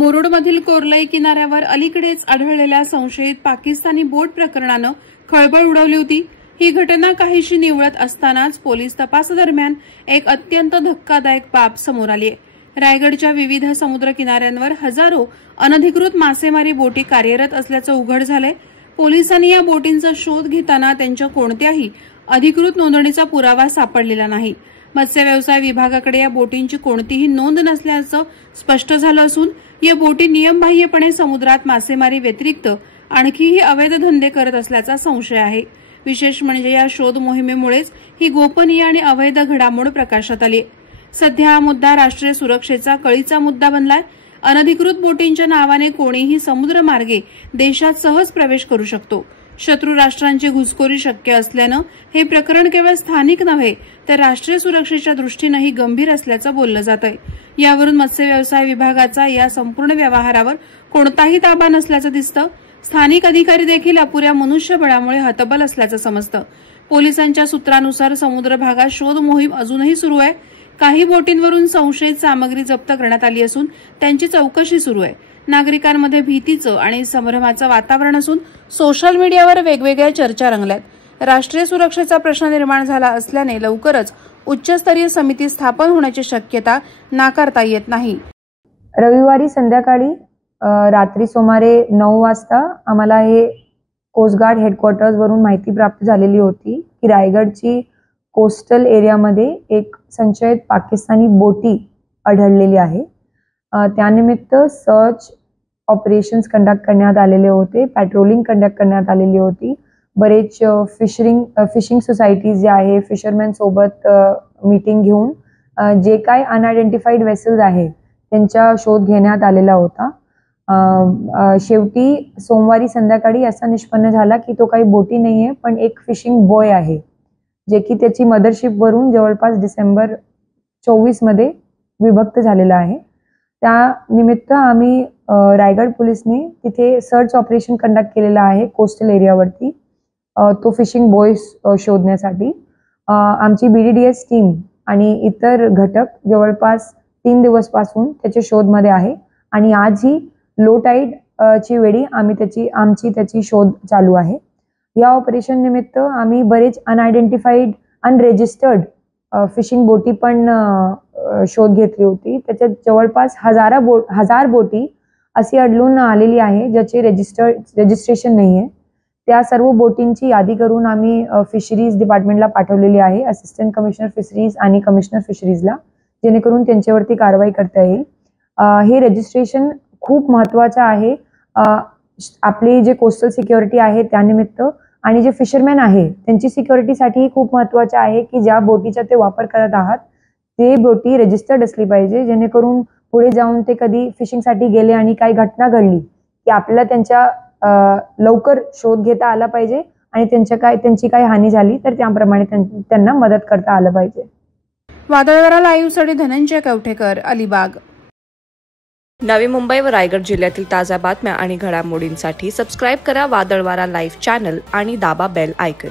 मुरुडमधील कोर्लई किनाऱ्यावर अलीकडेच आढळलेल्या संशयित पाकिस्तानी बोट प्रकरणानं खळबळ उडवली होती। ही घटना काहीशी निवळत असतानाच पोलीस तपासादरम्यान एक अत्यंत धक्कादायक बाब समोर आली आहे। रायगडच्या विविध समुद्र किनाऱ्यांवर हजारो अनधिकृत मासेमारी बोटी कार्यरत असल्याचं उघड झालंय। पोलिसांनी या बोटींचा शोध घेताना त्यांच्या कोणत्याही अधिकृत नोंदणीचा पुरावा सापडलेला नाही। मत्स्य व्यवसाय विभागाकडे या बोटींची कोणतीही नोंद नसल्याचं स्पष्ट झालं असून या बोटी नियमबाह्यपणे समुद्रात मासेमारी व्यतिरिक्त आणखीही अवैध धंदे करत असल्याचा संशय आहे। विशेष म्हणजे या शोध मोहिमेमुळेच ही गोपनीय आणि अवैध घडामोड प्रकाशात आली। सध्या हा मुद्दा राष्ट्रीय सुरक्षेचा कळीचा मुद्दा बनलाय। अनधिकृत बोटींच्या नावाने कोणीही समुद्रमार्गे देशात सहज प्रवेश करू शकतो। शत्रू राष्ट्रांची घुसखोरी शक्य असल्यानं हे प्रकरण केवळ स्थानिक नव्हे तर राष्ट्रीय सुरक्षेच्या दृष्टीनेही गंभीर असल्याचं बोललं जात आहे। यावरून मत्स्य व्यवसाय विभागाचा या संपूर्ण व्यवहारावर कोणताही ताबा नसल्याचं दिसतं। स्थानिक अधिकारी देखील अपुऱ्या मनुष्यबळामुळे हतबल असल्याचं समजतं। पोलिसांच्या सूत्रानुसार समुद्र भागात शोध मोहीम अजूनही सुरू आहे। काही बोटींवरून संशयित सामग्री जप्त करण्यात आली असून त्यांची चौकशी सुरू आहे। नागरिकांमध्ये भीतीचं आणि संभ्रमाचं वातावरण असून सोशल मीडियावर वेगवेगळ्या चर्चा रंगल्यात। राष्ट्रीय सुरक्षेचा प्रश्न निर्माण झाला असल्याने लवकरच उच्चस्तरीय समिती स्थापन होण्याची शक्यता नाकारता येत नाही। रविवारी संध्याकाळी रात्री सुमारे 9 वाजता आम्हाला हे कोस्ट गार्ड हेडक्वार्टर्स वरून माहिती प्राप्त झालेली होती की रायगडची कोस्टल एरियामध्ये एक संशयित पाकिस्तानी बोटी आढळलेली आहे। त्यानिमित्त सर्च ऑपरेशन्स कंडक्ट करण्यात आलेले होते, पेट्रोलिंग कंडक्ट करण्यात आलेली होती। बरेच फिशिंग सोसायटीज जे आहे फिशरमॅन सोबत मीटिंग घेऊन जे काही अनआयडेंटिफाईड वेसल्स आहे त्यांचा शोध घेण्यात आलेला होता। शेवटी सोमवारी संध्याकाळी असा निष्पन्न झाला की तो काही बोटी नाहीये पण एक फिशिंग बॉय आहे, जे की त्याची मदरशिप वरून जवळपास डिसेंबर 24 मध्ये विभक्त झालेला आहे। त्या निमित्त आम्ही रायगड पोलिसने तिथे सर्च ऑपरेशन कंडक्ट केलेला आहे कोस्टल एरियावरती तो फिशिंग बॉय शोधण्यासाठी। आमची BDDS टीम आणि इतर घटक जवळपास 3 दिवसपासून त्याच्या शोधमध्ये आहे आणि आजही लो टाईड ची वेळी आमची त्याची शोध चालू आहे। या ऑपरेशन निमित्त आम्ही बरेच अनआयडेंटिफाईड अनरेजिस्टर्ड फिशिंग बोटी पण शोध घेतली होती। त्याच्यात जवळपास हजार बोटी अशी आढळून आलेली आहे ज्याचे रजिस्ट्रेशन नाहीये। त्या सर्व बोटींची यादी करून आम्ही फिशरीज डिपार्टमेंटला पाठवलेली आहे, असिस्टंट कमिशनर फिशरीज आणि कमिशनर फिशरीजला, जेणेकरून त्यांच्यावरती कारवाई करता येईल। हे रजिस्ट्रेशन खूप महत्त्वाचं आहे आपली जे कोस्टल सिक्युरिटी आहे त्यानिमित्त आणि जे फिशरमॅन आहे त्यांची सिक्युरिटीसाठी खूप महत्त्वाचं आहे की ज्या बोटीचा ते वापर करत आहात ते बोटी रजिस्टर्ड असली पाहिजे, जेणेकरून पुढे जाऊन ते कधी फिशिंगसाठी गेले आणि काही घटना घडली की आपल्याला त्यांच्या लवकर शोध घेता आला पाहिजे आणि त्यांची काही हानी झाली तर त्याप्रमाणे त्यांना मदत करता आलं पाहिजे। वादळवारा लाईव्हसाठी धनंजय कवठेकर, अलिबाग। नवी मुंबई व रायगड जिल्ह्यातील ताज्या बातम्या आणि घडामोडींसाठी सबस्क्राईब करा वादळवारा लाईव्ह चॅनल आणि दाबा बेल आयकॉन।